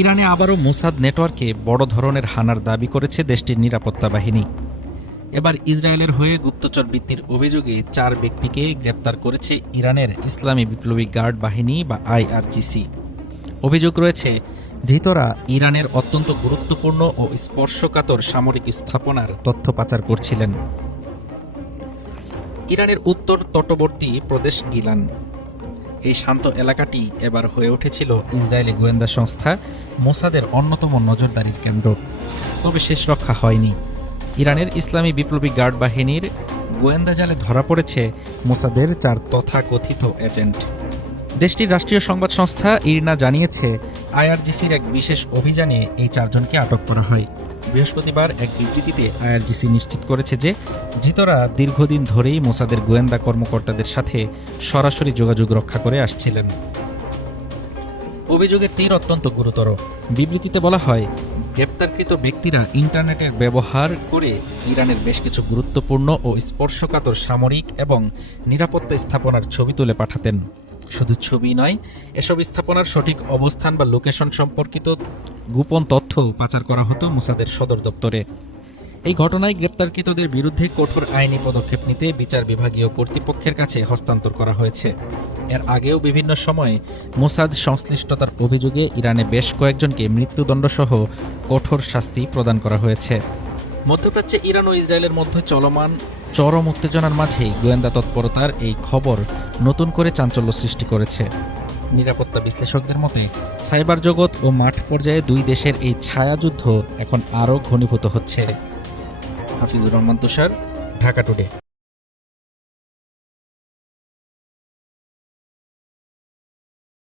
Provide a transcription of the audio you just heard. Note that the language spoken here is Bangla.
ইরানে আবারও মোসাদ নেটওয়ার্কে বড় ধরনের হানার দাবি করেছে দেশটির নিরাপত্তা বাহিনী। এবার ইসরায়েলের হয়ে গুপ্তচর বৃত্তির অভিযোগে 4 ব্যক্তিকে গ্রেপ্তার করেছে ইরানের ইসলামী বিপ্লবী গার্ড বাহিনী বা আইআরজিসি। অভিযোগ রয়েছে, ধৃতরা ইরানের অত্যন্ত গুরুত্বপূর্ণ ও স্পর্শকাতর সামরিক স্থাপনার তথ্য পাচার করছিলেন। ইরানের উত্তর তটবর্তী প্রদেশ গিলান, এই শান্ত এলাকাটি এবার হয়ে উঠেছিল ইসরায়েলি গোয়েন্দা সংস্থা মোসাদের অন্যতম নজরদারির কেন্দ্র। তবে শেষ রক্ষা হয়নি। ইরানের ইসলামী বিপ্লবী গার্ড বাহিনীর গোয়েন্দা জালে ধরা পড়েছে মোসাদের 4 তথাকথিত এজেন্ট। দেশটির রাষ্ট্রীয় সংবাদ সংস্থা ইরনা জানিয়েছে, আইআরজিসির এক বিশেষ অভিযানে এই 4 জনকে আটক করা হয়। বৃহস্পতিবার এক বিবৃতিতে আইআরজিসি নিশ্চিত করেছে যে ধৃতরা দীর্ঘদিন ধরেই মোসাদের গোয়েন্দা কর্মকর্তাদের সাথে সরাসরি যোগাযোগ রক্ষা করে আসছিলেন। অভিযোগের তীর অত্যন্ত গুরুতর। বিবৃতিতে বলা হয়, গ্রেপ্তারকৃত ব্যক্তিরা ইন্টারনেটের ব্যবহার করে ইরানের বেশ কিছু গুরুত্বপূর্ণ ও স্পর্শকাতর সামরিক এবং নিরাপত্তা স্থাপনার ছবি তুলে পাঠাতেন। শুধু ছবি নয়, এসব স্থাপনার সঠিক অবস্থান বা লোকেশন সম্পর্কিত গোপন তথ্য পাচার করা হতো মোসাদের সদর দপ্তরে। এই ঘটনায় গ্রেপ্তারকৃতদের বিরুদ্ধে কঠোর আইনি পদক্ষেপ নিতে বিচার বিভাগীয় কর্তৃপক্ষের কাছে হস্তান্তর করা হয়েছে। এর আগেও বিভিন্ন সময়ে মোসাদ সংশ্লিষ্টতার অভিযোগে ইরানে বেশ কয়েকজনকে মৃত্যুদণ্ডসহ কঠোর শাস্তি প্রদান করা হয়েছে। মধ্যপ্রাচ্যে ইরান ও ইসরায়েলের মধ্যে চলমান চরম উত্তেজনার মাঝেই গোয়েন্দা তৎপরতার এই খবর নতুন করে চাঞ্চল্য সৃষ্টি করেছে। নিরাপত্তা বিশ্লেষকদের মতে, সাইবার জগৎ ও মাঠ পর্যায়ে 2 দেশের এই ছায়াযুদ্ধ এখন আরও ঘনীভূত হচ্ছে। হাফিজুর রহমান তুষার, ঢাকা টুডে।